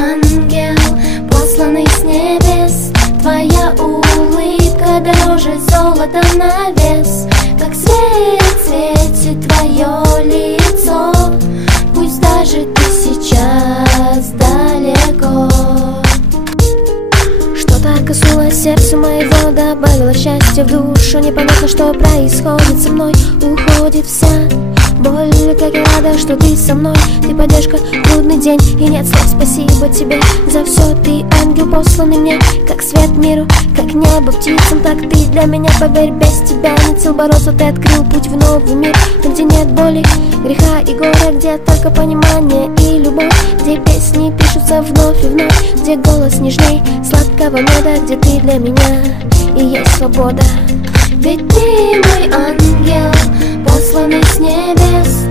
ангел, посланный с небес. Твоя улыбка дороже золота на вес. Как свет светит твое лицо, пусть даже ты сейчас далеко. Что-то коснулось сердцу моего, добавило счастья в душу. Непонятно, что происходит со мной, уходит вся боль, как я рада, что ты со мной. Ты поддержка в трудный день, и нет слов. Спасибо тебе за все. Ты ангел, посланный мне, как свет миру, как небо птицам. Так ты для меня, поверь, без тебя нет сил бороться. Ты открыл путь в новый мир, там, где нет боли, греха и горя, где только понимание и любовь, где песни пишутся вновь и вновь, где голос нежней сладкого меда, где ты для меня и есть свобода. Ведь ты мой ангел, посланный с небес.